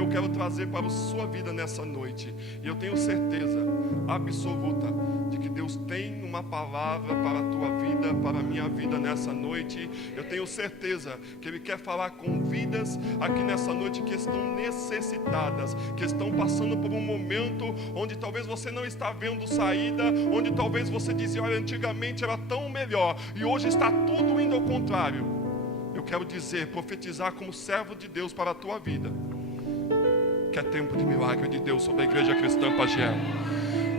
eu quero trazer para a sua vida nessa noite. E eu tenho certeza absoluta de que Deus tem uma palavra para a tua vida, para a minha vida nessa noite. Eu tenho certeza que Ele quer falar com vidas aqui nessa noite que estão necessitadas, que estão passando por um momento onde talvez você não está vendo saída, onde talvez você dizia, olha, antigamente era tão melhor e hoje está tudo indo ao contrário. Eu quero dizer, profetizar como servo de Deus para a tua vida, que é tempo de milagre de Deus sobre a Igreja Cristã Pagiel.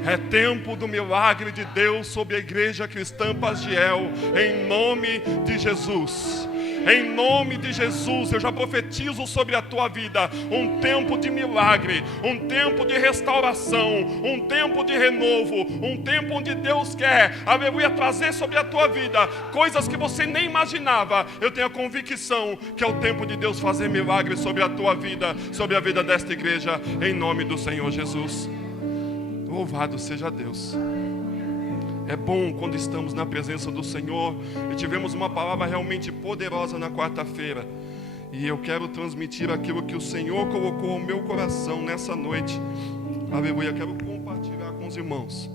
É tempo do milagre de Deus sobre a Igreja Cristã Pagiel, em nome de Jesus. Em nome de Jesus, eu já profetizo sobre a tua vida um tempo de milagre, um tempo de restauração, um tempo de renovo, um tempo onde Deus quer, aleluia, trazer sobre a tua vida coisas que você nem imaginava. Eu tenho a convicção que é o tempo de Deus fazer milagres sobre a tua vida, sobre a vida desta igreja, em nome do Senhor Jesus. Louvado seja Deus. É bom quando estamos na presença do Senhor e tivemos uma palavra realmente poderosa na quarta-feira. E eu quero transmitir aquilo que o Senhor colocou no meu coração nessa noite. Aleluia, quero compartilhar com os irmãos.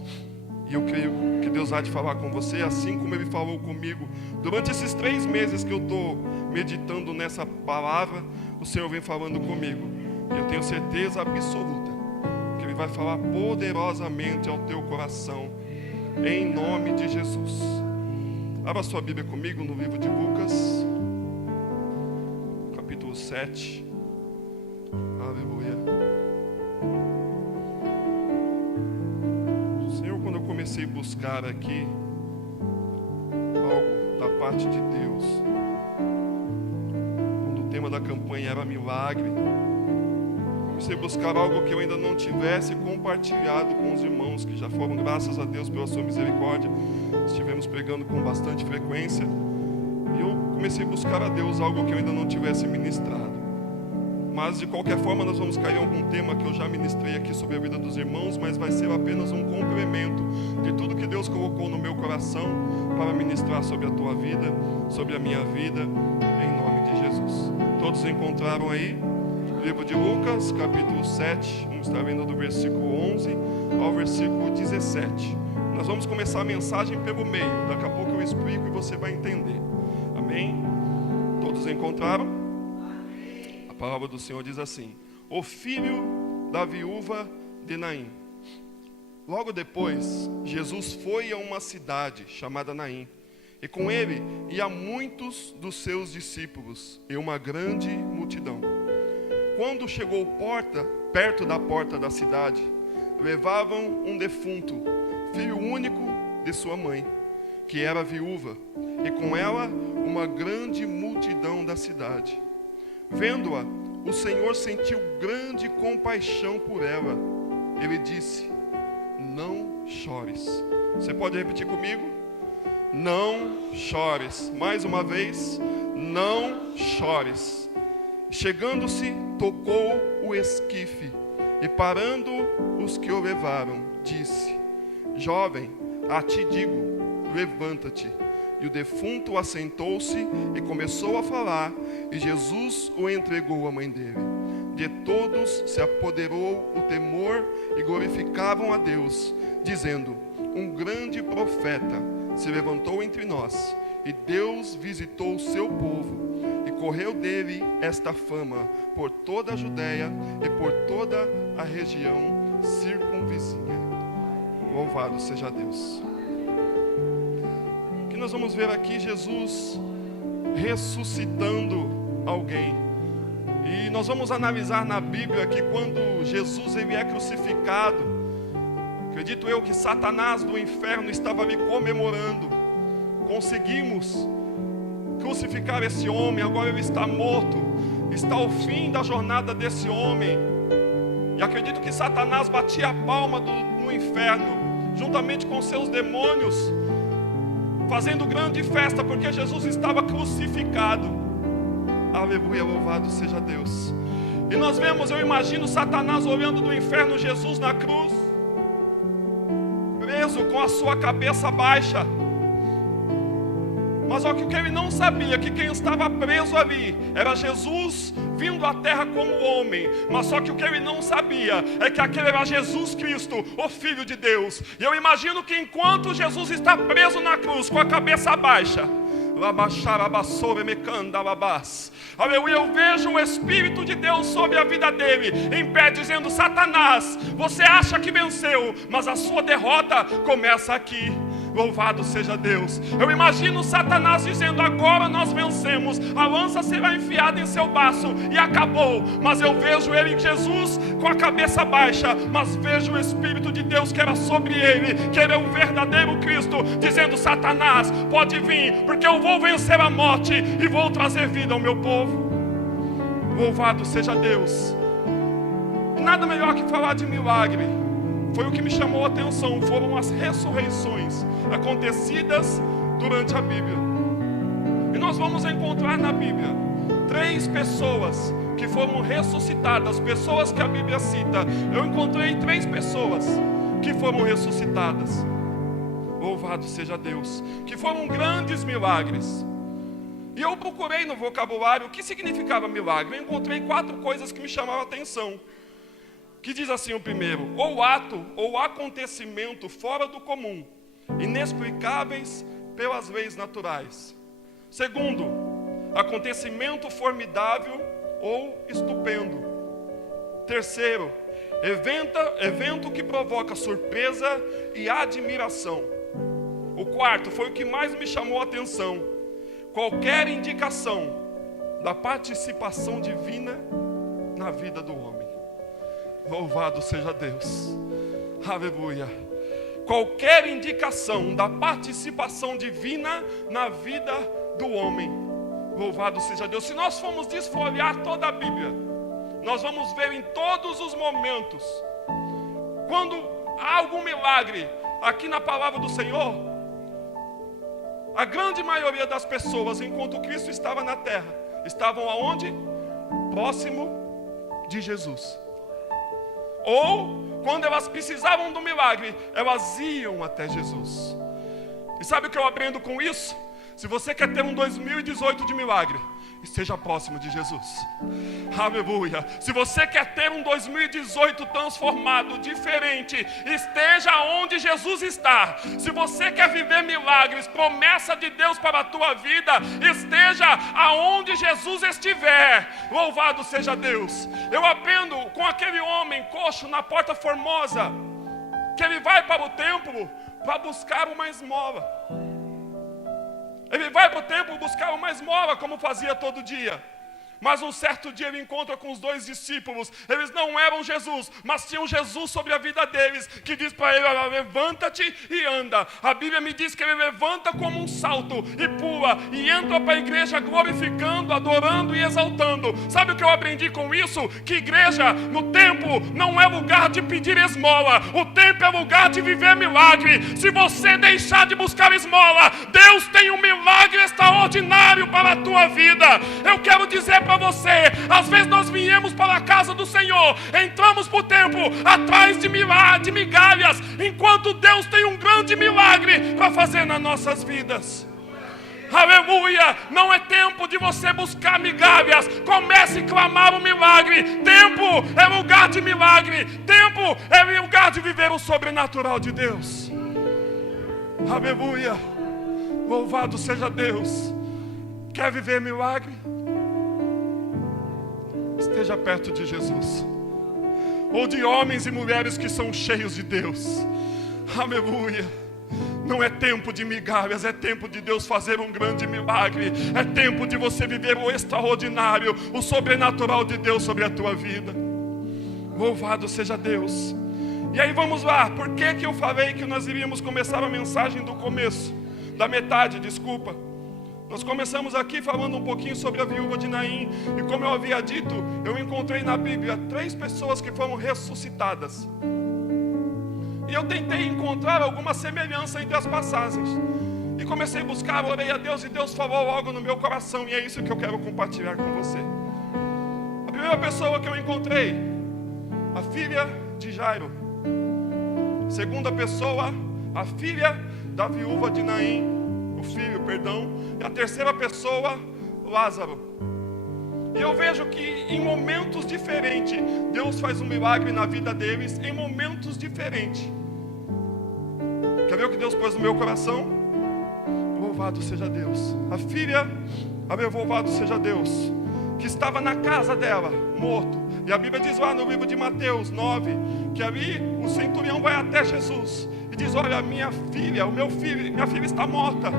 E eu creio que Deus há de falar com você, assim como Ele falou comigo. Durante esses 3 meses que eu estou meditando nessa palavra, o Senhor vem falando comigo. E eu tenho certeza absoluta que Ele vai falar poderosamente ao teu coração, em nome de Jesus. Abra sua Bíblia comigo no livro de Lucas, capítulo 7. Aleluia. Senhor, quando eu comecei a buscar aqui algo da parte de Deus, quando o tema da campanha era milagre, comecei a buscar algo que eu ainda não tivesse compartilhado com os irmãos que já foram, graças a Deus, pela sua misericórdia, estivemos pregando com bastante frequência. E eu comecei a buscar a Deus algo que eu ainda não tivesse ministrado. Mas de qualquer forma nós vamos cair em algum tema que eu já ministrei aqui sobre a vida dos irmãos, mas vai ser apenas um complemento de tudo que Deus colocou no meu coração para ministrar sobre a tua vida, sobre a minha vida, em nome de Jesus. Todos encontraram aí? Livro de Lucas, capítulo 7, vamos estar vendo do versículo 11 ao versículo 17. Nós vamos começar a mensagem pelo meio, daqui a pouco eu explico e você vai entender. Amém? Todos encontraram? A palavra do Senhor diz assim: o filho da viúva de Naim. Logo depois, Jesus foi a uma cidade chamada Naim, e com ele ia muitos dos seus discípulos e uma grande multidão. Quando chegou perto da porta da cidade, levavam um defunto, filho único de sua mãe, que era viúva, e com ela uma grande multidão da cidade. Vendo-a, o Senhor sentiu grande compaixão por ela. Ele disse: não chores. Você pode repetir comigo? Não chores. Mais uma vez, não chores. Chegando-se, tocou o esquife e parando os que o levaram, disse: jovem, a ti digo, levanta-te. E o defunto assentou-se e começou a falar, e Jesus o entregou à mãe dele. De todos se apoderou o temor e glorificavam a Deus, dizendo: um grande profeta se levantou entre nós, e Deus visitou o seu povo. E correu dele esta fama por toda a Judéia e por toda a região circunvizinha. Louvado seja Deus. O que nós vamos ver aqui? Jesus ressuscitando alguém. E nós vamos analisar na Bíblia que quando Jesus ele é crucificado, acredito eu que Satanás do inferno estava ali comemorando. Conseguimos crucificar esse homem, agora ele está morto, está ao fim da jornada desse homem. E acredito que Satanás batia a palma no inferno, juntamente com seus demônios, fazendo grande festa, porque Jesus estava crucificado. Aleluia, louvado seja Deus. E nós vemos, eu imagino Satanás olhando do inferno Jesus na cruz, preso com a sua cabeça baixa. Mas o que ele não sabia, que quem estava preso ali era Jesus vindo à terra como homem. Mas só que o que ele não sabia é que aquele era Jesus Cristo, o Filho de Deus. E eu imagino que enquanto Jesus está preso na cruz com a cabeça baixa, aleluia, eu vejo o Espírito de Deus sobre a vida dele, em pé, dizendo: Satanás, você acha que venceu, mas a sua derrota começa aqui. Louvado seja Deus. Eu imagino Satanás dizendo: agora nós vencemos, a lança será enfiada em seu baço e acabou. Mas eu vejo ele, Jesus, com a cabeça baixa, mas vejo o Espírito de Deus que era sobre ele, que ele é o verdadeiro Cristo, dizendo: Satanás, pode vir, porque eu vou vencer a morte e vou trazer vida ao meu povo. Louvado seja Deus. E nada melhor que falar de milagre. Foi o que me chamou a atenção, foram as ressurreições acontecidas durante a Bíblia. E nós vamos encontrar na Bíblia 3 pessoas que foram ressuscitadas, pessoas que a Bíblia cita. Eu encontrei 3 pessoas que foram ressuscitadas. Louvado seja Deus, que foram grandes milagres. E eu procurei no vocabulário o que significava milagre. Eu encontrei 4 coisas que me chamaram a atenção. Que diz assim o primeiro: ou ato ou acontecimento fora do comum, inexplicáveis pelas leis naturais. Segundo, acontecimento formidável ou estupendo. Terceiro, evento que provoca surpresa e admiração. O quarto foi o que mais me chamou a atenção: qualquer indicação da participação divina na vida do homem. Louvado seja Deus, aleluia. Qualquer indicação da participação divina na vida do homem. Louvado seja Deus. Se nós formos desfolhar toda a Bíblia, nós vamos ver em todos os momentos, quando há algum milagre aqui na palavra do Senhor, a grande maioria das pessoas, enquanto Cristo estava na terra, estavam aonde? Próximo de Jesus. Ou, quando elas precisavam do milagre, elas iam até Jesus. E sabe o que eu aprendo com isso? Se você quer ter um 2018 de milagre, esteja próximo de Jesus. Aleluia. Se você quer ter um 2018 transformado, diferente, esteja onde Jesus está. Se você quer viver milagres, promessa de Deus para a tua vida, esteja aonde Jesus estiver. Louvado seja Deus. Eu aprendo com aquele homem coxo na Porta Formosa, que ele vai para o templo para buscar uma esmola. Ele vai para o templo buscar uma esmola, como fazia todo dia. Mas um certo dia ele encontra com os 2 discípulos. Eles não eram Jesus, mas tinham Jesus sobre a vida deles, que diz para ele: olha, levanta-te e anda. A Bíblia me diz que ele levanta como um salto e pula, e entra para a igreja glorificando, adorando e exaltando. Sabe o que eu aprendi com isso? Que igreja, no templo, não é lugar de pedir esmola. O templo é lugar de viver milagre. Se você deixar de buscar esmola, Deus tem um milagre extraordinário para a tua vida. Eu quero dizer para você, às vezes nós viemos para a casa do Senhor, entramos para o templo atrás de migalhas, enquanto Deus tem um grande milagre para fazer nas nossas vidas. Aleluia. Não é tempo de você buscar migalhas. Comece a clamar o milagre. Tempo é lugar de milagre. Tempo é lugar de viver o sobrenatural de Deus. Aleluia. Louvado seja Deus. Quer viver milagre? Esteja perto de Jesus, ou de homens e mulheres que são cheios de Deus. Aleluia. Não é tempo de migalhas, é tempo de Deus fazer um grande milagre. É tempo de você viver o extraordinário, o sobrenatural de Deus sobre a tua vida. Louvado seja Deus. E aí vamos lá, por que eu falei que nós iríamos começar a mensagem do começo? Da metade, desculpa. Nós começamos aqui falando um pouquinho sobre a viúva de Naim. E como eu havia dito, eu encontrei na Bíblia 3 pessoas que foram ressuscitadas. E eu tentei encontrar alguma semelhança entre as passagens. E comecei a buscar, orei a Deus, e Deus falou algo no meu coração. E é isso que eu quero compartilhar com você. A primeira pessoa que eu encontrei, a filha de Jairo. Segunda pessoa, a filha da viúva de Naim. E a terceira pessoa, Lázaro. E eu vejo que em momentos diferentes, Deus faz um milagre na vida deles, em momentos diferentes. Quer ver o que Deus pôs no meu coração? Louvado seja Deus. A filha, louvado seja Deus, que estava na casa dela, morto. E a Bíblia diz lá no livro de Mateus 9, que ali o centurião vai até Jesus e diz: olha, minha filha está morta.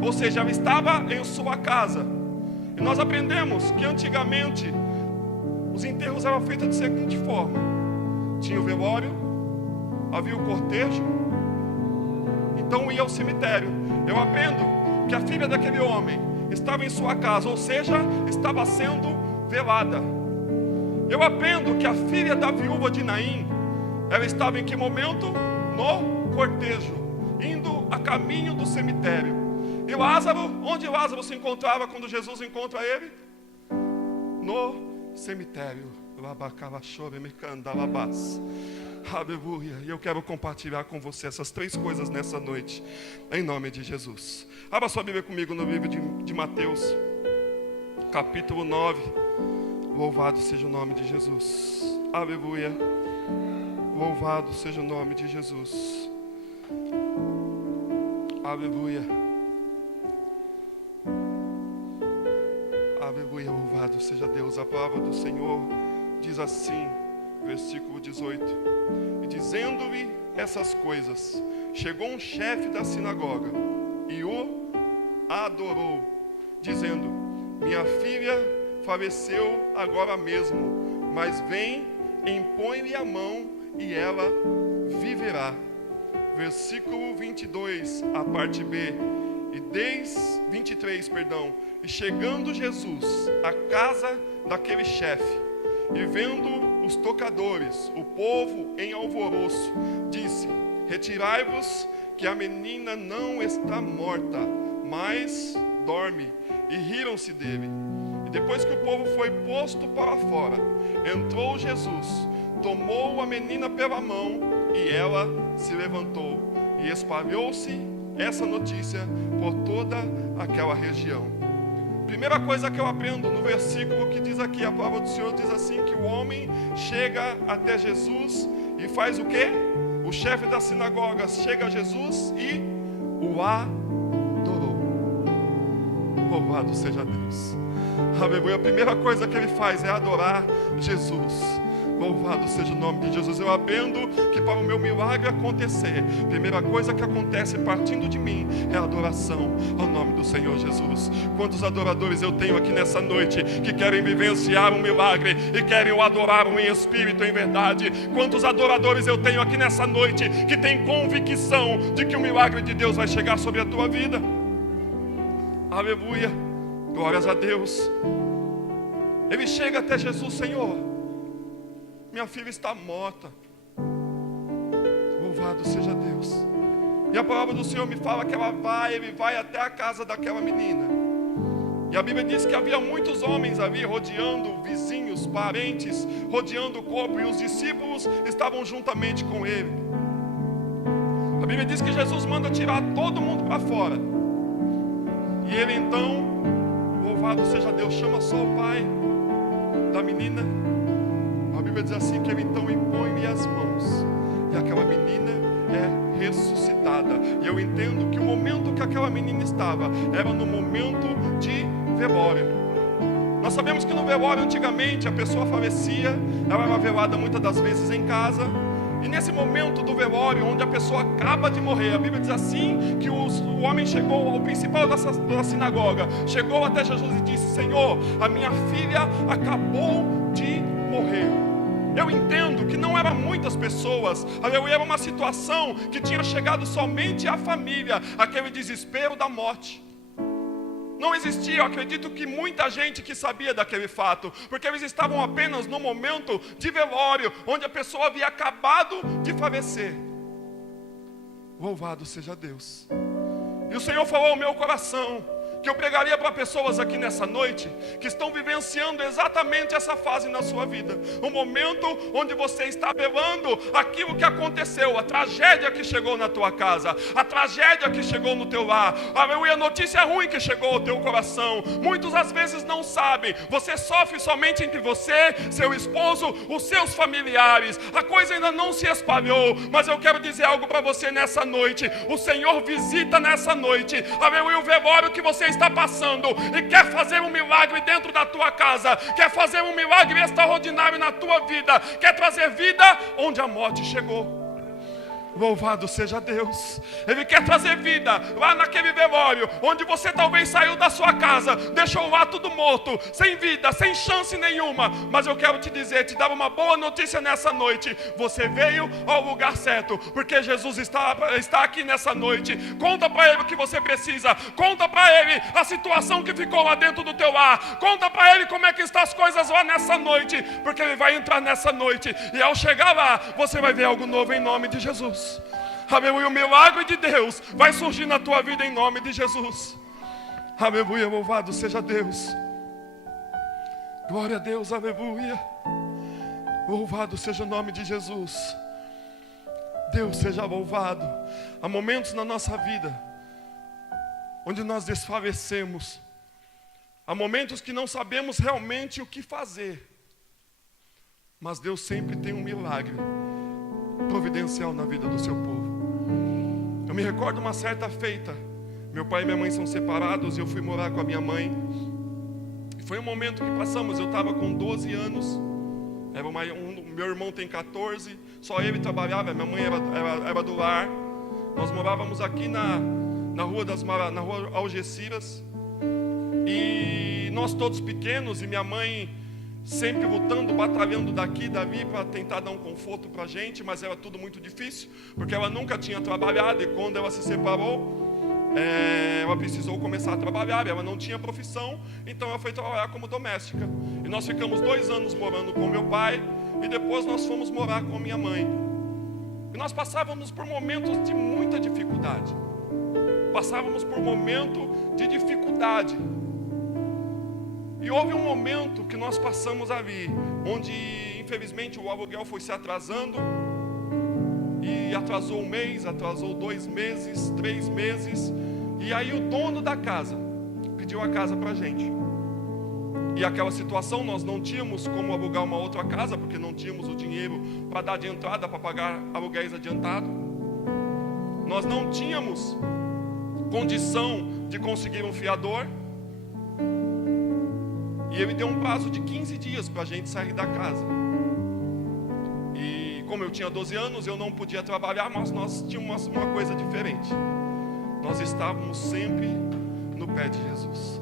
Ou seja, ela estava em sua casa. E nós aprendemos que antigamente os enterros eram feitos da seguinte forma: tinha o velório, havia o cortejo, então ia ao cemitério. Eu aprendo que a filha daquele homem estava em sua casa, ou seja, estava sendo velada. Eu aprendo que a filha da viúva de Naim, ela estava em que momento? No cortejo, indo a caminho do cemitério. E Lázaro, onde Lázaro se encontrava quando Jesus encontra ele? No cemitério. Aleluia. E eu quero compartilhar com você essas três coisas nessa noite, em nome de Jesus. Abra sua Bíblia comigo no livro de Mateus, capítulo 9. Louvado seja o nome de Jesus. Aleluia. Louvado seja o nome de Jesus. Aleluia. Aleluia, louvado seja Deus. A palavra do Senhor diz assim, versículo 18: e dizendo-lhe essas coisas, chegou um chefe da sinagoga e o adorou, dizendo: minha filha faleceu agora mesmo, mas vem, impõe-lhe a mão e ela viverá. Versículo 22, a parte B, e 23, e chegando Jesus à casa daquele chefe, e vendo os tocadores, o povo em alvoroço, disse: retirai-vos, que a menina não está morta, mas dorme. E riram-se dele. E depois que o povo foi posto para fora, entrou Jesus, tomou a menina pela mão, e ela se levantou. E espalhou-se essa notícia por toda aquela região. Primeira coisa que eu aprendo no versículo que diz aqui, a palavra do Senhor diz assim, que o homem chega até Jesus e faz o quê? O chefe da sinagoga chega a Jesus e o adorou. Louvado seja Deus. Aleluia. A primeira coisa que ele faz é adorar Jesus. Louvado seja o nome de Jesus. Eu aprendo que para o meu milagre acontecer, a primeira coisa que acontece partindo de mim é a adoração ao nome do Senhor Jesus. Quantos adoradores eu tenho aqui nessa noite que querem vivenciar um milagre e querem o adorar em espírito, em verdade? Quantos adoradores eu tenho aqui nessa noite que têm convicção de que o milagre de Deus vai chegar sobre a tua vida? Aleluia. Glórias a Deus. Ele chega até Jesus: Senhor, minha filha está morta. Louvado seja Deus. E a palavra do Senhor me fala que ele vai até a casa daquela menina. E a Bíblia diz que havia muitos homens ali rodeando, vizinhos, parentes, rodeando o corpo, e os discípulos estavam juntamente com ele. A Bíblia diz que Jesus manda tirar todo mundo para fora. E ele então, louvado seja Deus, chama só o pai da menina. A Bíblia diz assim, que ele então impõe-lhe as mãos, e aquela menina é ressuscitada. E eu entendo que o momento que aquela menina estava era no momento de velório. Nós sabemos que no velório antigamente a pessoa falecia, ela era velada muitas das vezes em casa. E nesse momento do velório, onde a pessoa acaba de morrer, a Bíblia diz assim, que o homem chegou, o principal da sinagoga, chegou até Jesus e disse: Senhor, a minha filha acabou de morrer. Eu entendo que não eram muitas pessoas, era uma situação que tinha chegado somente à família, aquele desespero da morte. Não existia, eu acredito que muita gente que sabia daquele fato, porque eles estavam apenas no momento de velório, onde a pessoa havia acabado de falecer. Louvado seja Deus. E o Senhor falou ao meu coração, que eu pregaria para pessoas aqui nessa noite que estão vivenciando exatamente essa fase na sua vida, um momento onde você está velando aquilo que aconteceu, a tragédia que chegou na tua casa, a tragédia que chegou no teu lar, a notícia ruim que chegou ao teu coração. Muitos às vezes não sabem, você sofre somente entre você, seu esposo, os seus familiares, a coisa ainda não se espalhou, mas eu quero dizer algo para você nessa noite. O Senhor visita nessa noite, aleluia, o velório que você está passando e quer fazer um milagre dentro da tua casa, quer fazer um milagre extraordinário na tua vida, quer trazer vida onde a morte chegou. Louvado seja Deus. Ele quer trazer vida lá naquele velório onde você talvez saiu da sua casa, deixou lá tudo morto, sem vida, sem chance nenhuma. Mas eu quero te dizer, te dar uma boa notícia nessa noite. Você veio ao lugar certo, porque Jesus está aqui nessa noite. Conta para Ele o que você precisa, conta para Ele a situação que ficou lá dentro do teu lar, conta para Ele como é que estão as coisas lá nessa noite, porque Ele vai entrar nessa noite, e ao chegar lá, você vai ver algo novo em nome de Jesus. Aleluia, o milagre de Deus vai surgir na tua vida em nome de Jesus. Aleluia, louvado seja Deus. Glória a Deus, aleluia. Louvado seja o nome de Jesus. Deus seja louvado. Há momentos na nossa vida onde nós desfalecemos. Há momentos que não sabemos realmente o que fazer. Mas Deus sempre tem um milagre providencial na vida do seu povo. Eu me recordo uma certa feita, meu pai e minha mãe são separados e eu fui morar com a minha mãe. E foi um momento que passamos, eu estava com 12 anos, meu irmão tem 14, só ele trabalhava, minha mãe era do lar. Nós morávamos aqui na rua Algeciras, e nós todos pequenos, e minha mãe sempre lutando, batalhando daqui e dali para tentar dar um conforto para a gente, mas era tudo muito difícil, porque ela nunca tinha trabalhado, e quando ela se separou, ela precisou começar a trabalhar, ela não tinha profissão, então ela foi trabalhar como doméstica, e nós ficamos 2 anos morando com meu pai, e depois nós fomos morar com minha mãe, e nós passávamos por momentos de muita dificuldade, e houve um momento que nós passamos ali, onde infelizmente o aluguel foi se atrasando, e atrasou 1 mês, atrasou 2 meses, 3 meses, e aí o dono da casa pediu a casa para a gente. E aquela situação, nós não tínhamos como alugar uma outra casa, porque não tínhamos o dinheiro para dar de entrada, para pagar aluguéis adiantado. Nós não tínhamos condição de conseguir um fiador. E ele deu um prazo de 15 dias para a gente sair da casa. E como eu tinha 12 anos, eu não podia trabalhar, mas nós tínhamos uma coisa diferente. Nós estávamos sempre no pé de Jesus.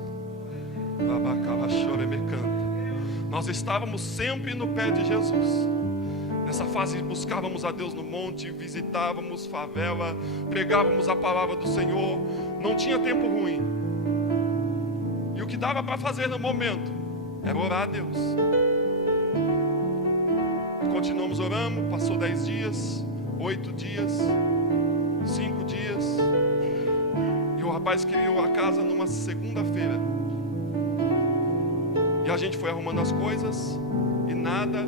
Nós estávamos sempre no pé de Jesus. Nessa fase buscávamos a Deus no monte, visitávamos favela, pregávamos a palavra do Senhor. Não tinha tempo ruim. E o que dava para fazer no momento era orar a Deus. Continuamos orando, passou 10 dias, 8 dias, 5 dias, e o rapaz criou a casa numa segunda-feira. E a gente foi arrumando as coisas, e nada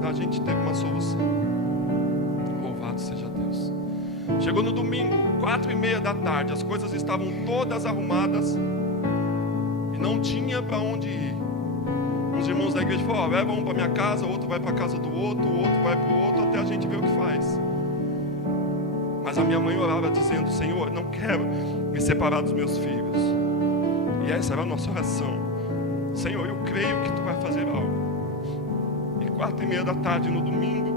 da gente teve uma solução. Louvado seja Deus. Chegou no domingo, 4:30 da tarde, as coisas estavam todas arrumadas, e não tinha para onde ir. Os irmãos da igreja falaram: leva um para minha casa, o outro vai para a casa do outro, o outro vai para o outro, até a gente ver o que faz. Mas a minha mãe orava dizendo: Senhor, não quero me separar dos meus filhos. E essa era a nossa oração: Senhor, eu creio que Tu vai fazer algo. E 4:30 da tarde no domingo,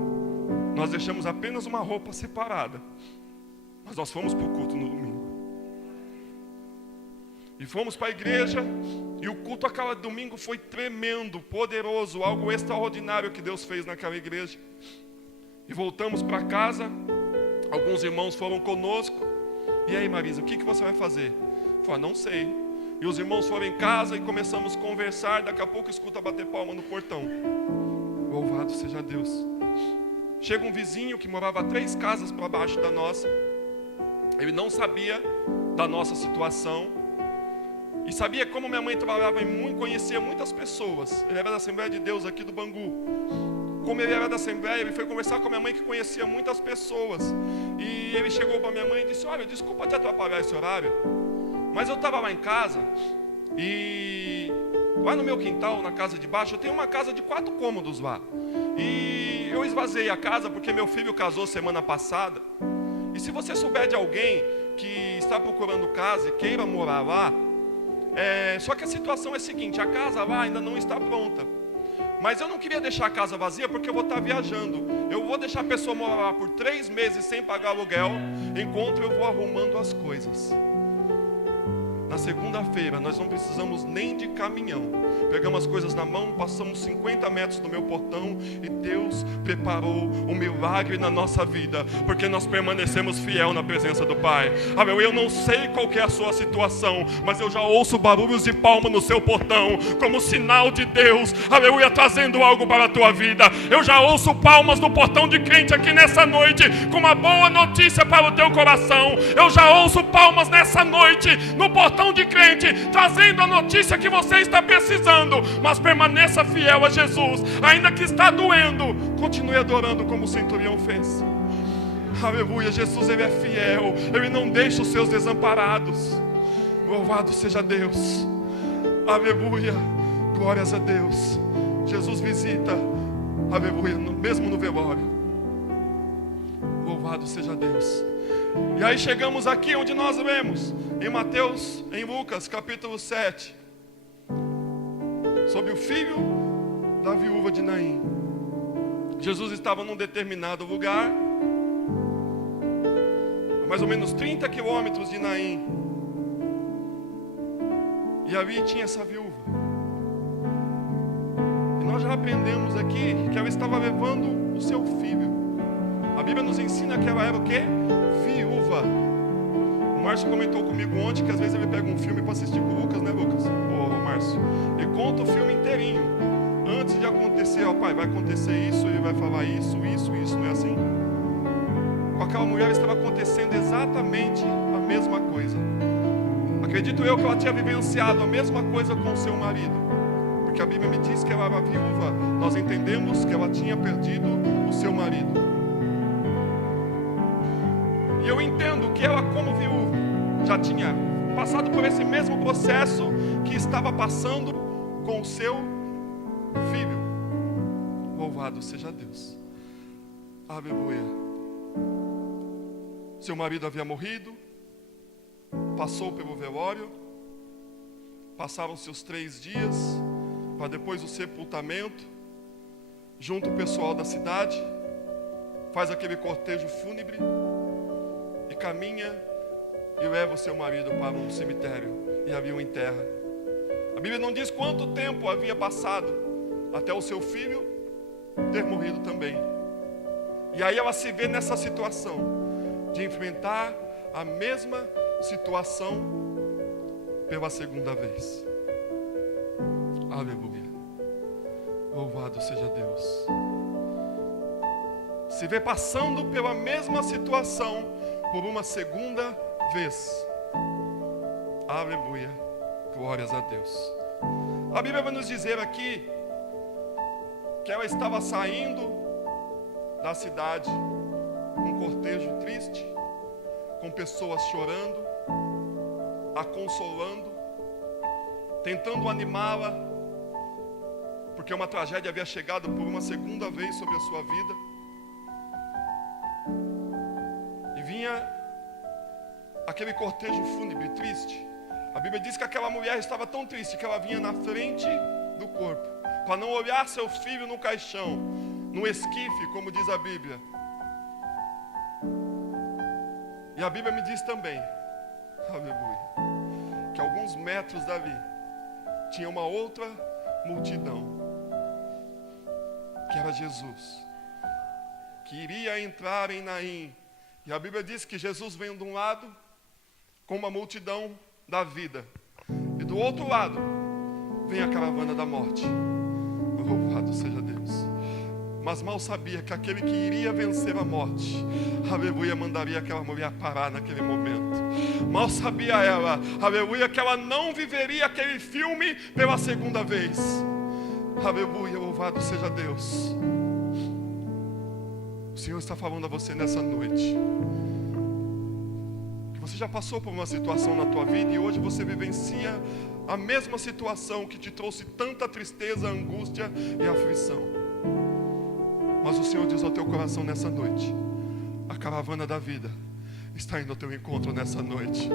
nós deixamos apenas uma roupa separada, mas nós fomos para o culto no domingo. E fomos para a igreja, e o culto aquele domingo foi tremendo, poderoso, algo extraordinário que Deus fez naquela igreja. E voltamos para casa, alguns irmãos foram conosco. E aí, Marisa, o que você vai fazer? Eu falei: não sei. E os irmãos foram em casa e começamos a conversar. Daqui a pouco escuta bater palma no portão. Louvado seja Deus. Chega um vizinho que morava 3 casas para baixo da nossa. Ele não sabia da nossa situação. E sabia como minha mãe trabalhava conhecia muitas pessoas. Ele era da Assembleia de Deus aqui do Bangu. Como ele era da Assembleia, ele foi conversar com a minha mãe que conhecia muitas pessoas. E ele chegou para minha mãe e disse: olha, desculpa te atrapalhar esse horário, mas eu estava lá em casa e lá no meu quintal, na casa de baixo, eu tenho uma casa de 4 cômodos lá. E eu esvaziei a casa porque meu filho casou semana passada. E se você souber de alguém que está procurando casa e queira morar lá, só que a situação é a seguinte: a casa lá ainda não está pronta. Mas eu não queria deixar a casa vazia porque eu vou estar viajando. Eu vou deixar a pessoa morar lá por 3 meses sem pagar aluguel, enquanto eu vou arrumando as coisas. Na segunda-feira nós não precisamos nem de caminhão. Pegamos as coisas na mão, passamos 50 metros do meu portão e Deus preparou um milagre na nossa vida, porque nós permanecemos fiel na presença do Pai. Eu não sei qual que é a sua situação, mas eu já ouço barulhos de palma no seu portão, como sinal de Deus, aleluia, trazendo algo para a tua vida. Eu já ouço palmas no portão de crente aqui nessa noite, com uma boa notícia para o teu coração. Eu já ouço palmas nessa noite no portão de crente, trazendo a notícia que você está precisando. Mas permaneça fiel a Jesus, ainda que está doendo, continue adorando como o centurião fez. Aleluia, Jesus, Ele é fiel, Ele não deixa os seus desamparados. Louvado seja Deus. Aleluia, glórias a Deus. Jesus visita, aleluia, mesmo no velório. Louvado seja Deus. E aí chegamos aqui onde nós lemos em Lucas capítulo 7, sobre o filho da viúva de Naim. Jesus estava num determinado lugar, a mais ou menos 30 quilômetros de Naim, e ali tinha essa viúva. E nós já aprendemos aqui que ela estava levando o seu filho. A Bíblia nos ensina que ela era o quê? Viúva. O Márcio comentou comigo ontem que às vezes ele pega um filme para assistir com o Lucas, né, Lucas? Ô Márcio, e conta o filme inteirinho. Antes de acontecer, ó pai, vai acontecer isso, ele vai falar isso, não é assim? Com aquela mulher estava acontecendo exatamente a mesma coisa. Acredito eu que ela tinha vivenciado a mesma coisa com o seu marido, porque a Bíblia me diz que ela era viúva. Nós entendemos que ela tinha perdido o seu marido. E eu entendo que ela, como viúva, já tinha passado por esse mesmo processo que estava passando com o seu filho. Louvado seja Deus. Aleluia. Seu marido havia morrido, passou pelo velório, passaram-se os 3 dias, para depois o sepultamento, junto o pessoal da cidade, faz aquele cortejo fúnebre, e caminha e leva o seu marido para um cemitério e ali o enterra. A Bíblia não diz quanto tempo havia passado até o seu filho ter morrido também. E aí ela se vê nessa situação de enfrentar a mesma situação pela segunda vez. Aleluia. Louvado seja Deus. Se vê passando pela mesma situação por uma segunda vez. Aleluia. Glórias a Deus. A Bíblia vai nos dizer aqui que ela estava saindo da cidade, um cortejo triste, com pessoas chorando, a consolando, tentando animá-la, porque uma tragédia havia chegado por uma segunda vez sobre a sua vida. Vinha aquele cortejo fúnebre triste. A Bíblia diz que aquela mulher estava tão triste que ela vinha na frente do corpo, para não olhar seu filho no caixão, no esquife, como diz a Bíblia. E a Bíblia me diz também, aleluia, que a alguns metros dali tinha uma outra multidão, que era Jesus, que iria entrar em Naim. E a Bíblia diz que Jesus vem de um lado com uma multidão da vida, e do outro lado vem a caravana da morte. Louvado seja Deus. Mas mal sabia que aquele que iria vencer a morte, aleluia, mandaria aquela mulher parar naquele momento. Mal sabia ela, aleluia, que ela não viveria aquele filme pela segunda vez. Aleluia, louvado seja Deus. O Senhor está falando a você nessa noite. Que você já passou por uma situação na tua vida e hoje você vivencia a mesma situação que te trouxe tanta tristeza, angústia e aflição. Mas o Senhor diz ao teu coração nessa noite: a caravana da vida está indo ao teu encontro nessa noite.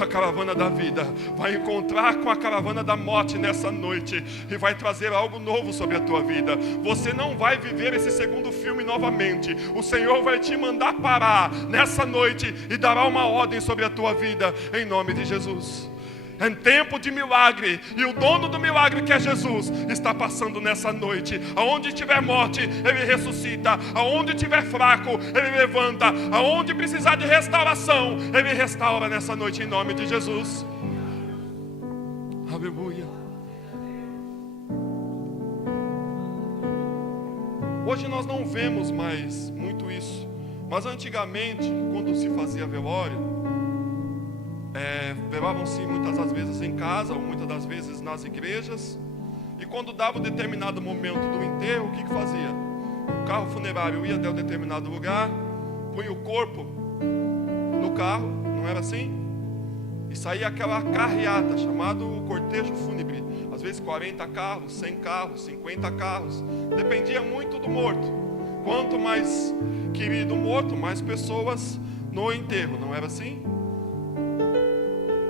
A caravana da vida vai encontrar com a caravana da morte nessa noite e vai trazer algo novo sobre a tua vida. Você não vai viver esse segundo filme novamente. O Senhor vai te mandar parar nessa noite e dará uma ordem sobre a tua vida, em nome de Jesus. É tempo de milagre, e o dono do milagre, que é Jesus, está passando nessa noite. Aonde tiver morte, Ele ressuscita. Aonde tiver fraco, Ele levanta. Aonde precisar de restauração, Ele restaura nessa noite, em nome de Jesus. Aleluia. Hoje nós não vemos mais muito isso, mas antigamente, quando se fazia velório, velavam-se muitas das vezes em casa, ou muitas das vezes nas igrejas. E quando dava um determinado momento do enterro, o que fazia? O carro funerário ia até um determinado lugar, punha o corpo no carro, não era assim? E saía aquela carreata, chamado cortejo fúnebre. Às vezes 40 carros, 100 carros, 50 carros. Dependia muito do morto. Quanto mais querido o morto, mais pessoas no enterro, não era assim?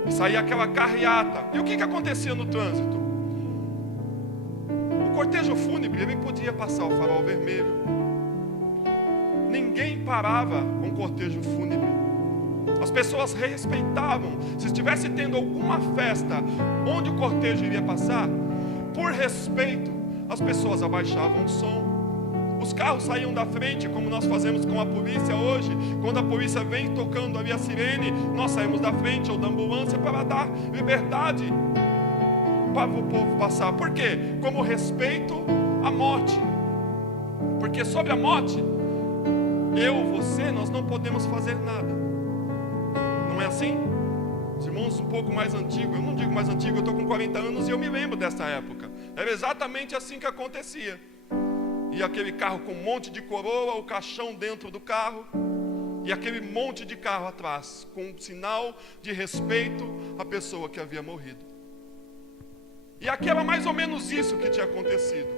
E saía aquela carreata. E o que acontecia no trânsito? O cortejo fúnebre, ele podia passar o farol vermelho. Ninguém parava com o cortejo fúnebre. As pessoas respeitavam. Se estivesse tendo alguma festa onde o cortejo iria passar, por respeito, as pessoas abaixavam o som. Os carros saíam da frente, como nós fazemos com a polícia hoje. Quando a polícia vem tocando ali a sirene, nós saímos da frente ou da ambulância para dar liberdade para o povo passar. Por quê? Como respeito à morte. Porque sobre a morte, você, nós não podemos fazer nada. Não é assim? Os irmãos um pouco mais antigos, eu não digo mais antigo, eu estou com 40 anos e eu me lembro dessa época. Era exatamente assim que acontecia. E aquele carro com um monte de coroa, o caixão dentro do carro, e aquele monte de carro atrás, com um sinal de respeito à pessoa que havia morrido. E aqui era mais ou menos isso que tinha acontecido.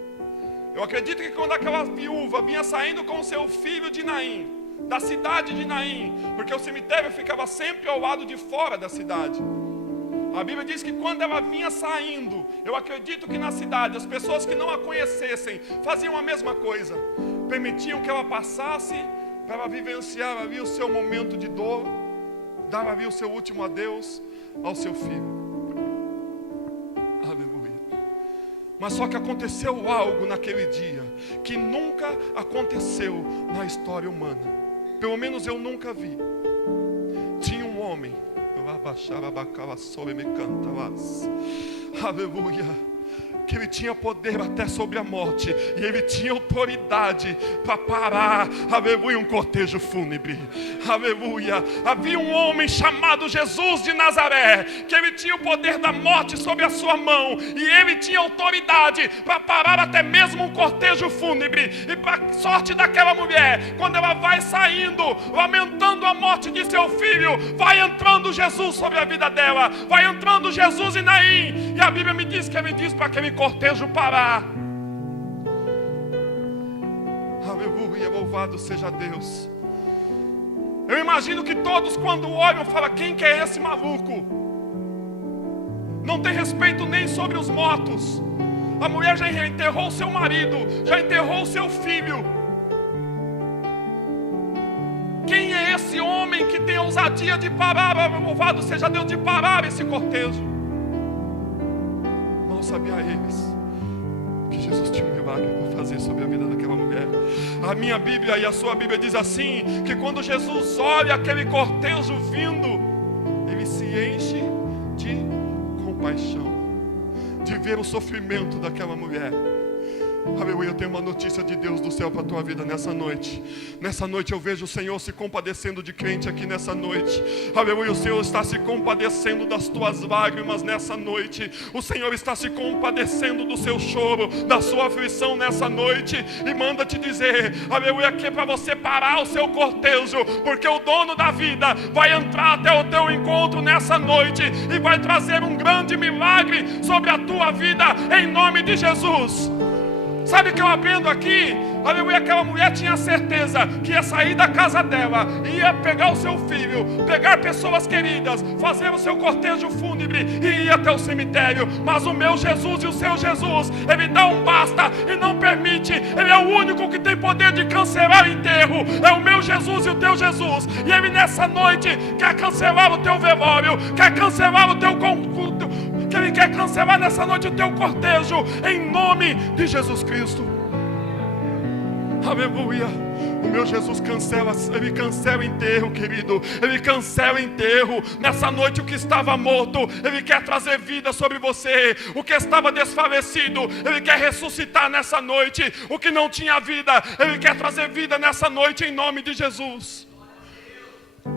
Eu acredito que quando aquela viúva vinha saindo com o seu filho de Naim, da cidade de Naim, porque o cemitério ficava sempre ao lado de fora da cidade. A Bíblia diz que quando ela vinha saindo, eu acredito que na cidade, as pessoas que não a conhecessem, faziam a mesma coisa. Permitiam que ela passasse, para ela vivenciar ali o seu momento de dor, dar ali o seu último adeus ao seu filho. Aleluia. Mas só que aconteceu algo naquele dia, que nunca aconteceu na história humana. Pelo menos eu nunca vi. Tinha um homem, aleluia, que ele tinha poder até sobre a morte, e ele tinha autoridade para parar, aleluia, um cortejo fúnebre, aleluia. Havia um homem chamado Jesus de Nazaré, que ele tinha o poder da morte sobre a sua mão, e ele tinha autoridade para parar até mesmo um cortejo fúnebre. E para sorte daquela mulher, quando ela vai saindo, lamentando a morte de seu filho, vai entrando Jesus sobre a vida dela, vai entrando Jesus em Naim, e a Bíblia me diz que ele diz para aquele cortejo parar. Aleluia, louvado seja Deus. Eu imagino que todos, quando olham, falam: quem que é esse maluco? Não tem respeito nem sobre os mortos. A mulher já enterrou seu marido, já enterrou seu filho. Quem é esse homem que tem a ousadia de parar, louvado seja Deus, de parar esse cortejo? Não sabia eles que Jesus tinha um milagre para fazer sobre a vida daquela mulher. A minha Bíblia e a sua Bíblia diz assim, que quando Jesus olha aquele cortejo vindo, ele se enche de compaixão, de ver o sofrimento daquela mulher. Aleluia, eu tenho uma notícia de Deus do céu para a tua vida nessa noite. Nessa noite eu vejo o Senhor se compadecendo de crente aqui nessa noite. Aleluia, o Senhor está se compadecendo das tuas lágrimas nessa noite. O Senhor está se compadecendo do seu choro, da sua aflição nessa noite. E manda te dizer, aleluia, que é para você parar o seu cortejo, porque o dono da vida vai entrar até o teu encontro nessa noite e vai trazer um grande milagre sobre a tua vida, em nome de Jesus. Sabe o que eu aprendo aqui? Aleluia, aquela mulher tinha certeza que ia sair da casa dela, ia pegar o seu filho, pegar pessoas queridas, fazer o seu cortejo fúnebre e ir até o cemitério. Mas o meu Jesus e o seu Jesus, Ele dá um basta e não permite. Ele é o único que tem poder de cancelar o enterro. É o meu Jesus e o teu Jesus. E Ele nessa noite quer cancelar o teu velório, quer cancelar o teu culto, que Ele quer cancelar nessa noite o teu cortejo, em nome de Jesus Cristo. Aleluia. O meu Jesus cancela, Ele cancela o enterro, querido. Ele cancela o enterro. Nessa noite o que estava morto, Ele quer trazer vida sobre você. O que estava desfalecido, Ele quer ressuscitar nessa noite. O que não tinha vida, Ele quer trazer vida nessa noite, em nome de Jesus.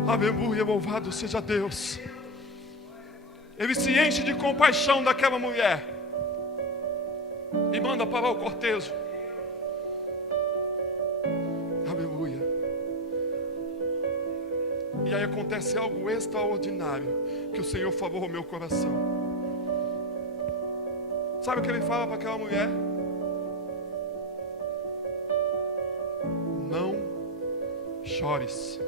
Aleluia, louvado seja Deus. Ele se enche de compaixão daquela mulher e manda parar o cortejo. Aleluia. E aí acontece algo extraordinário que o Senhor falou ao meu coração. Sabe o que Ele fala para aquela mulher? Não chores.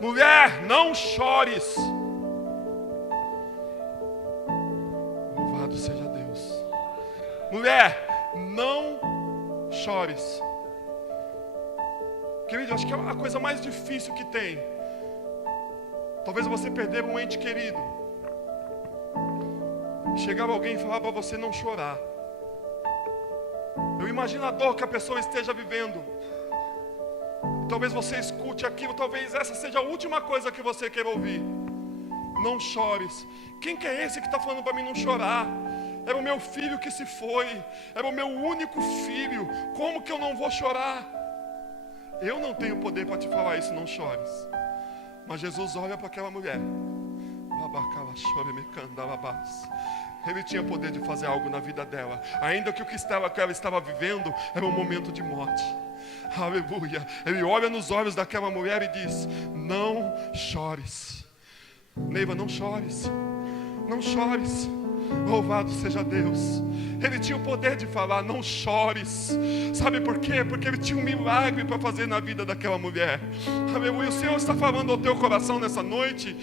Mulher, não chores. Louvado seja Deus. Mulher, não chores. Querido, acho que é a coisa mais difícil que tem. Talvez você perder um ente querido. Chegava alguém e falava para você não chorar. Eu imagino a dor que a pessoa esteja vivendo. Talvez você escute aquilo, talvez essa seja a última coisa que você queira ouvir. Não chores. Quem que é esse que está falando para mim não chorar? Era o meu filho que se foi. Era o meu único filho. Como que eu não vou chorar? Eu não tenho poder para te falar isso, não chores. Mas Jesus olha para aquela mulher. Ele tinha poder de fazer algo na vida dela. Ainda que o que ela estava vivendo era um momento de morte. Aleluia. Ele olha nos olhos daquela mulher e diz: não chores. Neiva, não chores. Não chores. Louvado seja Deus. Ele tinha o poder de falar: não chores. Sabe por quê? Porque ele tinha um milagre para fazer na vida daquela mulher. Aleluia. O Senhor está falando ao teu coração nessa noite: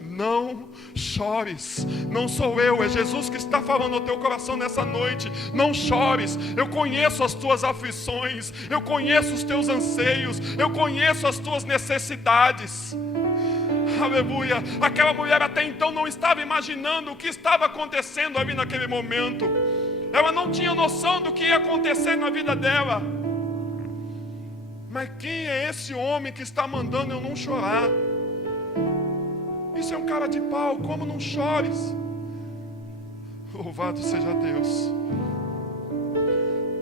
não chores. Não sou eu, é Jesus que está falando ao teu coração nessa noite. Não chores. Eu conheço as tuas aflições, eu conheço os teus anseios, eu conheço as tuas necessidades. Aleluia. Aquela mulher até então não estava imaginando o que estava acontecendo ali naquele momento. Ela não tinha noção do que ia acontecer na vida dela. Mas quem é esse homem que está mandando eu não chorar? Isso é um cara de pau, como não chores? Louvado seja Deus.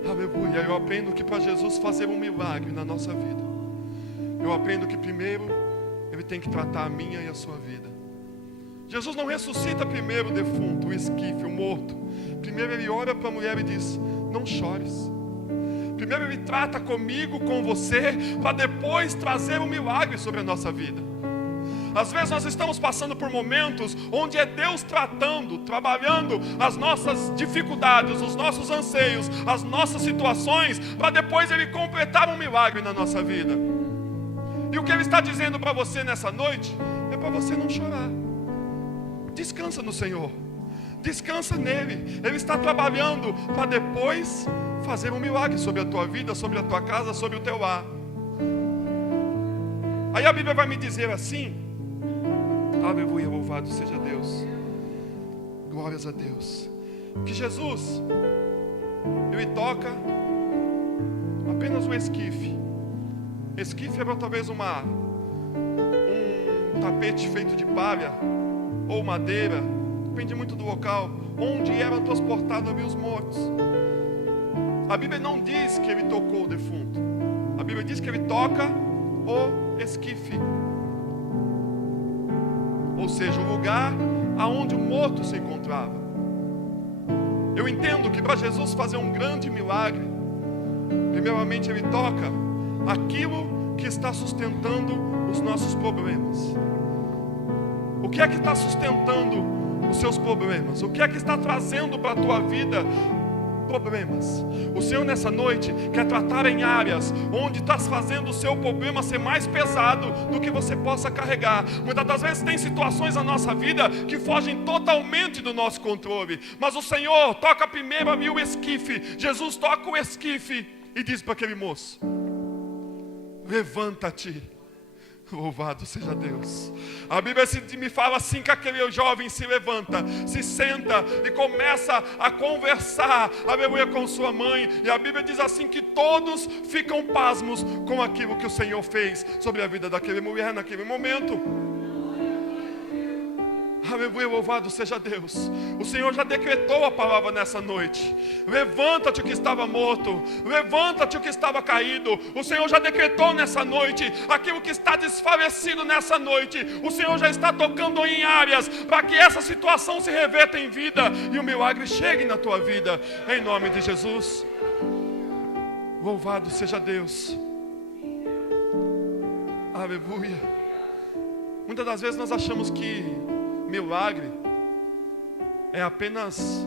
Aleluia. Eu aprendo que para Jesus fazer um milagre na nossa vida, eu aprendo que primeiro Ele tem que tratar a minha e a sua vida. Jesus não ressuscita primeiro o defunto, o esquife, o morto. Primeiro Ele olha para a mulher e diz: não chores. Primeiro Ele trata comigo, com você, para depois trazer um milagre sobre a nossa vida. Às vezes nós estamos passando por momentos onde é Deus tratando, trabalhando as nossas dificuldades, os nossos anseios, as nossas situações, para depois Ele completar um milagre na nossa vida. E o que Ele está dizendo para você nessa noite é para você não chorar. Descansa no Senhor, descansa nele. Ele está trabalhando para depois fazer um milagre sobre a tua vida, sobre a tua casa, sobre o teu lar. Aí a Bíblia vai me dizer assim: aleluia, louvado seja Deus, glórias a Deus, que Jesus, Ele toca apenas um esquife. Esquife era talvez um tapete feito de palha ou madeira, depende muito do local, onde eram transportados ali os mortos. A Bíblia não diz que ele tocou o defunto. A Bíblia diz que ele toca o esquife. Ou seja, o lugar aonde o morto se encontrava. Eu entendo que para Jesus fazer um grande milagre, primeiramente ele toca aquilo que está sustentando os nossos problemas. O que é que está sustentando os seus problemas? O que é que está trazendo para a tua vida problemas? O Senhor nessa noite quer tratar em áreas onde está fazendo o seu problema ser mais pesado do que você possa carregar. Muitas das vezes tem situações na nossa vida que fogem totalmente do nosso controle, mas o Senhor toca primeiro ali o esquife. Jesus toca o esquife e diz para aquele moço: levanta-te. Louvado seja Deus. A Bíblia me fala assim que aquele jovem se levanta, se senta e começa a conversar, aleluia, com sua mãe. E a Bíblia diz assim que todos ficam pasmos com aquilo que o Senhor fez sobre a vida daquela mulher naquele momento. Aleluia, louvado seja Deus. O Senhor já decretou a palavra nessa noite. Levanta-te o que estava morto, levanta-te o que estava caído. O Senhor já decretou nessa noite aquilo que está desfalecido nessa noite. O Senhor já está tocando em áreas para que essa situação se reverta em vida e o milagre chegue na tua vida, em nome de Jesus. Louvado seja Deus. Aleluia. Muitas das vezes nós achamos que milagre é apenas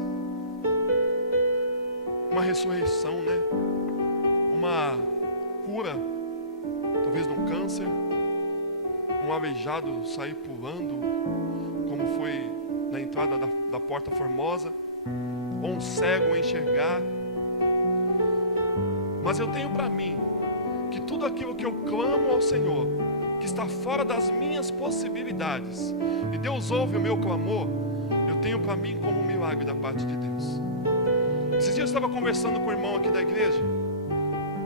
uma ressurreição, né? Uma cura, talvez de um câncer, um aleijado sair pulando, como foi na entrada da Porta Formosa, ou um cego enxergar. Mas eu tenho para mim que tudo aquilo que eu clamo ao Senhor, que está fora das minhas possibilidades, e Deus ouve o meu clamor, eu tenho para mim como um milagre da parte de Deus. Esses dias eu estava conversando com o irmão aqui da igreja,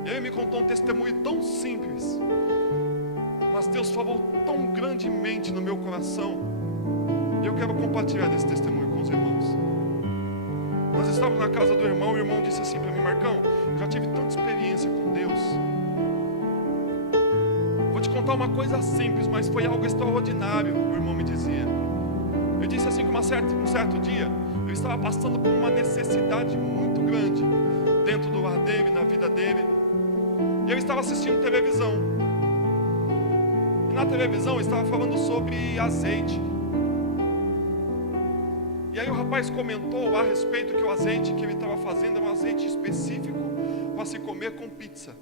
e ele me contou um testemunho tão simples, mas Deus falou tão grandemente no meu coração, e eu quero compartilhar desse testemunho com os irmãos. Nós estávamos na casa do irmão, e o irmão disse assim para mim: Marcão, eu já tive tanta experiência com Deus. Vou te contar uma coisa simples, mas foi algo extraordinário, o irmão me dizia. Eu disse assim que um certo dia, eu estava passando por uma necessidade muito grande, dentro do lar dele, na vida dele, e eu estava assistindo televisão, e na televisão eu estava falando sobre azeite, e aí o rapaz comentou a respeito que o azeite que ele estava fazendo era um azeite específico para se comer com pizza.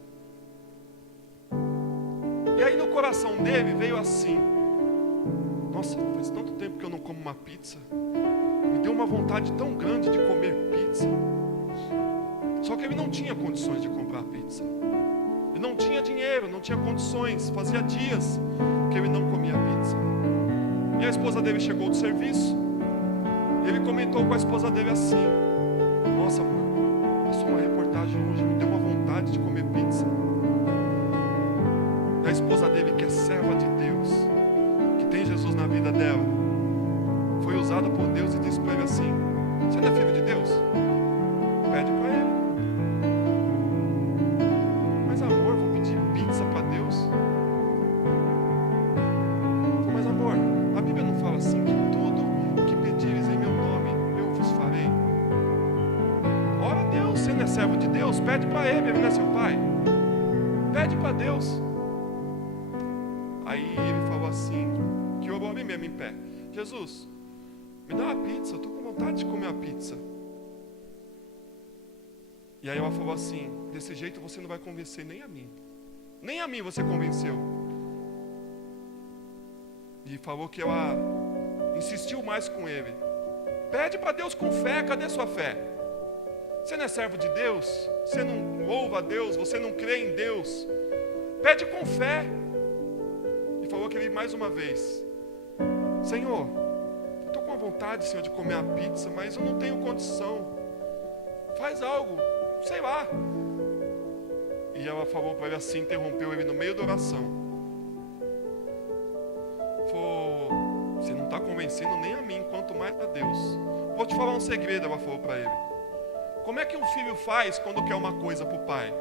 E aí no coração dele veio assim: nossa, faz tanto tempo que eu não como uma pizza, me deu uma vontade tão grande de comer pizza. Só que ele não tinha condições de comprar pizza, ele não tinha dinheiro, não tinha condições, fazia dias que ele não comia pizza. E a esposa dele chegou do serviço, e ele comentou com a esposa dele assim: nossa amor, passou uma reportagem hoje, me deu uma vontade de comer pizza. A esposa dele, que é serva de Deus, que tem Jesus na vida dela, foi usada por Deus e disse para ele assim: você não é filho de Deus? Pede para ele. Mas amor, vou pedir pizza para Deus? Mas amor, a Bíblia não fala assim que tudo que pedires em meu nome eu vos farei? Ora a Deus, você não é servo de Deus? Pede para ele não é seu pai? Pede para Deus. Aí ele falou assim, que orou ali mesmo em pé: Jesus, me dá uma pizza, eu estou com vontade de comer uma pizza. E aí ela falou assim: desse jeito você não vai convencer nem a mim você convenceu. E falou que ela insistiu mais com ele: pede para Deus com fé, cadê sua fé? Você não é servo de Deus? Você não louva a Deus? Você não crê em Deus? Pede com fé. Falou que ele mais uma vez: Senhor, eu estou com vontade, Senhor, de comer a pizza, mas eu não tenho condição, faz algo, sei lá. E ela falou para ele assim, interrompeu ele no meio da oração: falou, você não está convencendo nem a mim, quanto mais a Deus. Vou te falar um segredo, ela falou para ele. Como é que um filho faz quando quer uma coisa para o pai?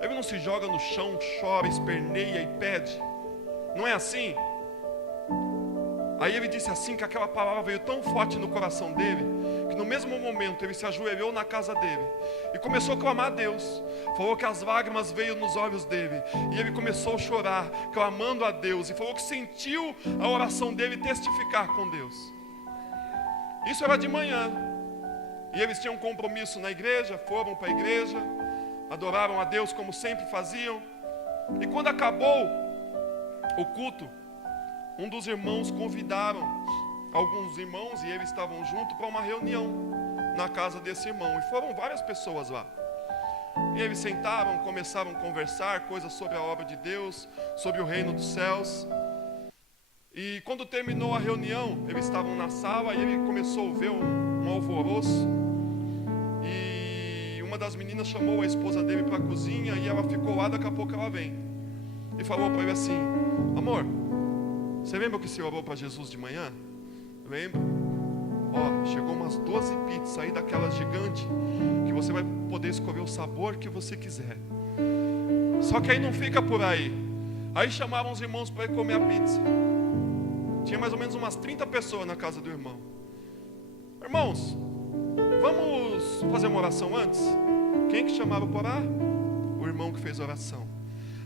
Ele não se joga no chão, chora, esperneia e pede. Não é assim? Aí ele disse assim, que aquela palavra veio tão forte no coração dele, que no mesmo momento ele se ajoelhou na casa dele e começou a clamar a Deus. Falou que as lágrimas veio nos olhos dele e ele começou a chorar, clamando a Deus, e falou que sentiu a oração dele testificar com Deus. Isso era de manhã, e eles tinham um compromisso na igreja, foram para a igreja, adoraram a Deus como sempre faziam. E quando acabou o culto, um dos irmãos convidaram alguns irmãos, e eles estavam juntos, para uma reunião na casa desse irmão, e foram várias pessoas lá. E eles sentaram, começaram a conversar coisas sobre a obra de Deus, sobre o reino dos céus. E quando terminou a reunião, eles estavam na sala e ele começou a ver um alvoroço. E uma das meninas chamou a esposa dele para a cozinha, e ela ficou lá, daqui a pouco ela vem e falou para ele assim: amor, você lembra que você orou para Jesus de manhã? Lembro. Ó, chegou umas 12 pizzas aí daquelas gigantes, que você vai poder escolher o sabor que você quiser. Só que aí não fica por aí. Aí chamaram os irmãos para ir comer a pizza. Tinha mais ou menos umas 30 pessoas na casa do irmão. Irmãos, vamos fazer uma oração antes? Quem que chamava para orar? O irmão que fez a oração.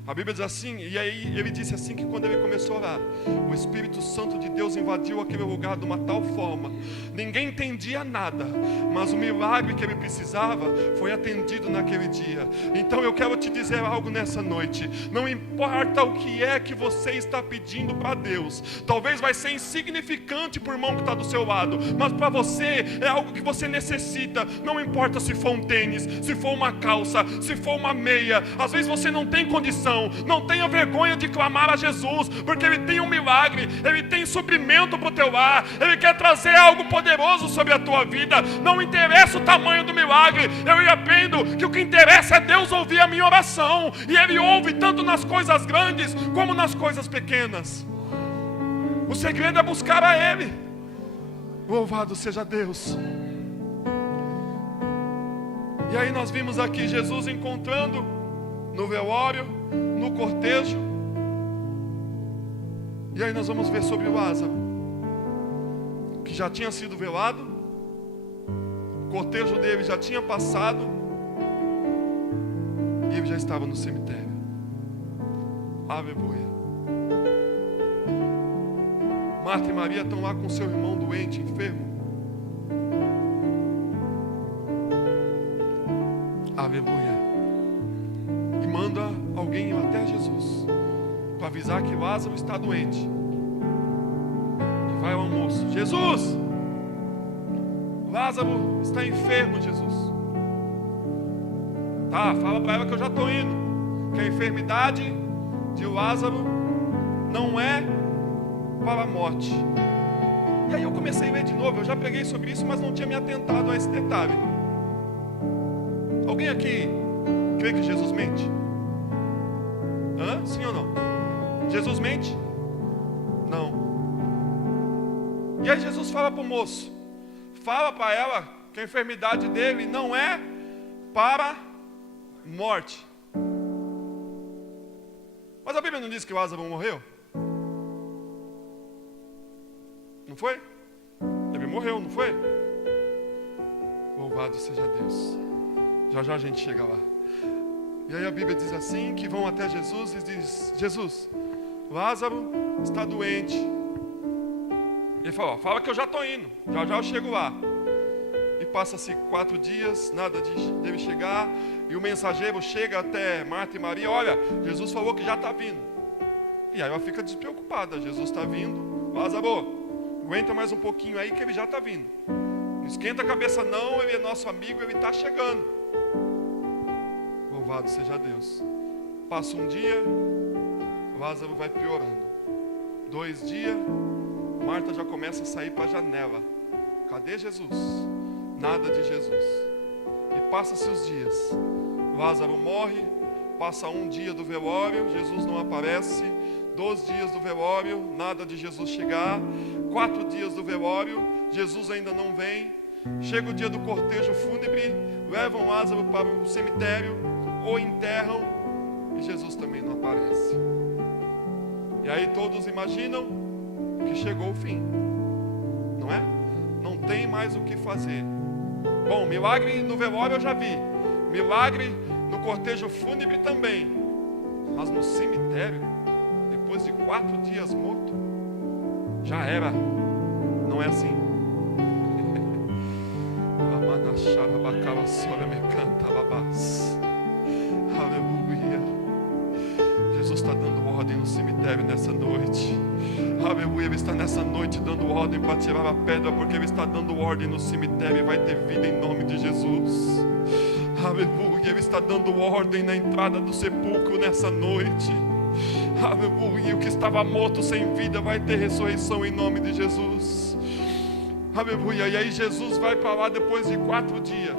A Bíblia diz assim, e aí ele disse assim, que quando ele começou a orar, o Espírito Santo de Deus invadiu aquele lugar de uma tal forma, ninguém entendia nada, mas o milagre que ele precisava foi atendido naquele dia. Então eu quero te dizer algo nessa noite: não importa o que é que você está pedindo para Deus, talvez vai ser insignificante para o irmão que está do seu lado, mas para você é algo que você necessita. Não importa se for um tênis, se for uma calça, se for uma meia. Às vezes você não tem condição. Não tenha vergonha de clamar a Jesus, porque Ele tem um milagre, Ele tem suprimento para o teu lar, Ele quer trazer algo poderoso sobre a tua vida. Não interessa o tamanho do milagre, eu aprendo que o que interessa é Deus ouvir a minha oração, e Ele ouve tanto nas coisas grandes como nas coisas pequenas. O segredo é buscar a Ele. Louvado seja Deus. E aí nós vimos aqui Jesus encontrando no velório, no cortejo. E aí nós vamos ver sobre o Lázaro, que já tinha sido velado, o cortejo dele já tinha passado, e ele já estava no cemitério. Aleluia. Marta e Maria estão lá com seu irmão doente, enfermo. Aleluia. E manda alguém ir até Jesus para avisar que Lázaro está doente. E vai ao almoço: Jesus, Lázaro está enfermo, Jesus. Tá, fala para ela que eu já estou indo, que a enfermidade de Lázaro não é para a morte. E aí eu comecei a ler de novo. Eu já preguei sobre isso, mas não tinha me atentado a esse detalhe. Alguém aqui crê que Jesus mente? Sim ou não? Jesus mente? Não. E aí Jesus fala para o moço, fala para ela que a enfermidade dele não é para morte. Mas a Bíblia não diz que Lázaro morreu? Não foi? Ele morreu, não foi? Louvado seja Deus. Já já a gente chega lá. E aí a Bíblia diz assim, que vão até Jesus e diz: Jesus, Lázaro está doente. Ele fala: fala que eu já estou indo, já já eu chego lá. E passa-se 4 dias, nada dele chegar. E o mensageiro chega até Marta e Maria: olha, Jesus falou que já está vindo. E aí ela fica despreocupada: Jesus está vindo, Lázaro, aguenta mais um pouquinho aí que ele já está vindo. Não esquenta a cabeça não, ele é nosso amigo, ele está chegando. Louvado seja Deus. Passa um dia, Lázaro vai piorando. 2 dias, Marta já começa a sair para a janela. Cadê Jesus? Nada de Jesus. E passa-se os dias. Lázaro morre, passa 1 dia do velório, Jesus não aparece. 2 dias do velório, nada de Jesus chegar. 4 dias do velório, Jesus ainda não vem. Chega o dia do cortejo fúnebre, levam Lázaro para o cemitério, o enterram, e Jesus também não aparece. E aí todos imaginam que chegou o fim, não é? Não tem mais o que fazer. Bom, milagre no velório eu já vi, milagre no cortejo fúnebre também, mas no cemitério, depois de 4 dias morto, já era. Não é assim. Aleluia. Jesus está dando ordem no cemitério nessa noite. Aleluia. Ele está nessa noite dando ordem para tirar a pedra, porque Ele está dando ordem no cemitério e vai ter vida em nome de Jesus. Aleluia. Ele está dando ordem na entrada do sepulcro nessa noite. Aleluia. O que estava morto sem vida vai ter ressurreição em nome de Jesus. Aleluia. E aí Jesus vai para lá depois de 4 dias.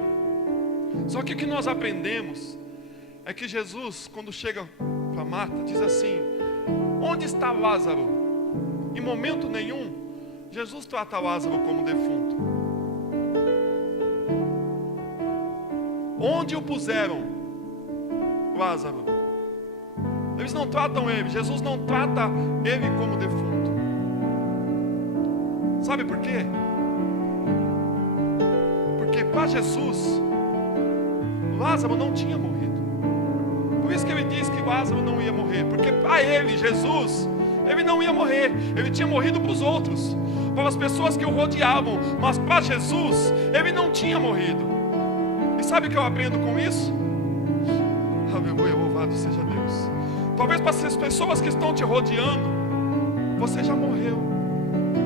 Só que o que nós aprendemos é que Jesus, quando chega para Marta, diz assim: onde está Lázaro? Em momento nenhum Jesus trata Lázaro como defunto. Onde o puseram? Lázaro. Eles não tratam ele, Jesus não trata ele como defunto. Sabe por quê? Porque para Jesus, Lázaro não tinha morrido. Por isso que ele diz que Lázaro não ia morrer. Porque para ele, Jesus, ele não ia morrer. Ele tinha morrido para os outros, para as pessoas que o rodeavam. Mas para Jesus, ele não tinha morrido. E sabe o que eu aprendo com isso? Aleluia, louvado seja Deus. Talvez para essas pessoas que estão te rodeando, você já morreu.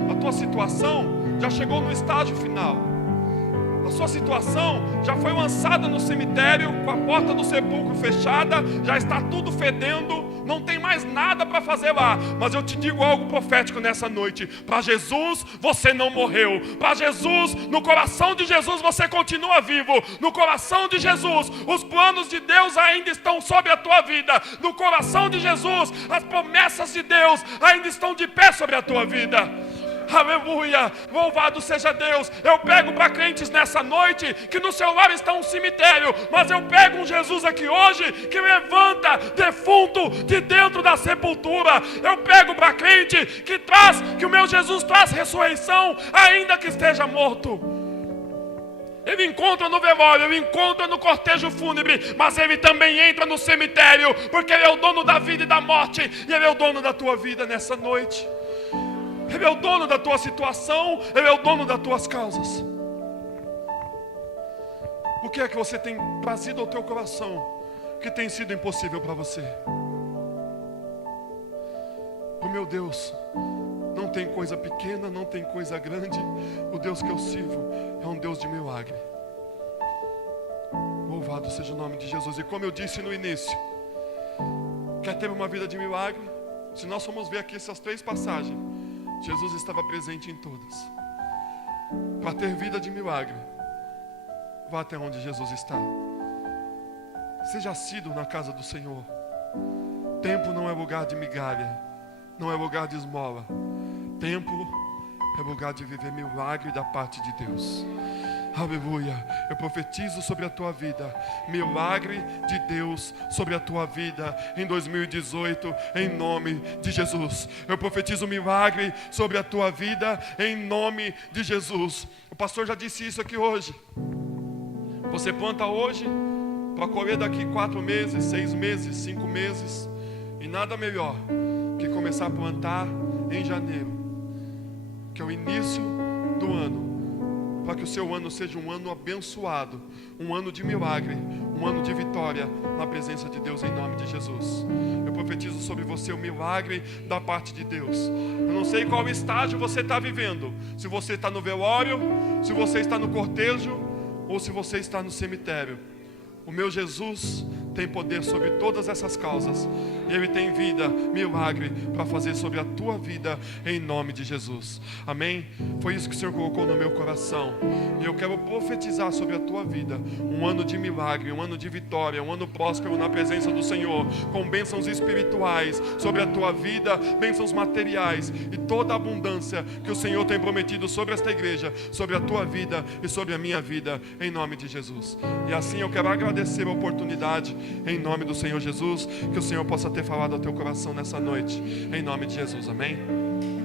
A tua situação já chegou no estágio final. A sua situação já foi lançada no cemitério, com a porta do sepulcro fechada, já está tudo fedendo, não tem mais nada para fazer lá. Mas eu te digo algo profético nessa noite: para Jesus você não morreu. Para Jesus, no coração de Jesus você continua vivo. No coração de Jesus, os planos de Deus ainda estão sobre a tua vida. No coração de Jesus, as promessas de Deus ainda estão de pé sobre a tua vida. Aleluia, louvado seja Deus. Eu pego para crentes nessa noite que no seu lar está um cemitério, mas eu pego um Jesus aqui hoje que levanta defunto de dentro da sepultura. Eu pego para crente que o meu Jesus traz ressurreição ainda que esteja morto. Ele encontra no velório, ele encontra no cortejo fúnebre, mas ele também entra no cemitério, porque ele é o dono da vida e da morte, e ele é o dono da tua vida nessa noite. Ele é o dono da tua situação, Ele é o dono das tuas causas. O que é que você tem trazido ao teu coração que tem sido impossível para você? O meu Deus não tem coisa pequena, não tem coisa grande. O Deus que eu sirvo é um Deus de milagre. Louvado seja o nome de Jesus. E como eu disse no início, quer ter uma vida de milagre? Se nós formos ver aqui essas 3 passagens, Jesus estava presente em todas. Para ter vida de milagre, vá até onde Jesus está. Seja assíduo na casa do Senhor. Tempo não é lugar de migalha, não é lugar de esmola. Tempo é lugar de viver milagre da parte de Deus. Aleluia. Eu profetizo sobre a tua vida milagre de Deus sobre a tua vida em 2018, em nome de Jesus. Eu profetizo milagre sobre a tua vida em nome de Jesus. O pastor já disse isso aqui hoje. Você planta hoje para colher daqui 4 meses, 6 meses, 5 meses. E nada melhor que começar a plantar em janeiro, que é o início do ano, para que o seu ano seja um ano abençoado, um ano de milagre, um ano de vitória na presença de Deus em nome de Jesus. Eu profetizo sobre você o milagre da parte de Deus. Eu não sei qual estágio você está vivendo, se você está no velório, se você está no cortejo ou se você está no cemitério. O meu Jesus tem poder sobre todas essas causas e Ele tem vida, milagre para fazer sobre a tua vida, em nome de Jesus. Amém? Foi isso que o Senhor colocou no meu coração, e eu quero profetizar sobre a tua vida um ano de milagre, um ano de vitória, um ano próspero na presença do Senhor, com bênçãos espirituais sobre a tua vida, bênçãos materiais e toda a abundância que o Senhor tem prometido sobre esta igreja, sobre a tua vida e sobre a minha vida, em nome de Jesus. E assim eu quero agradecer a oportunidade, em nome do Senhor Jesus, que o Senhor possa ter falado ao teu coração nessa noite, em nome de Jesus. Amém?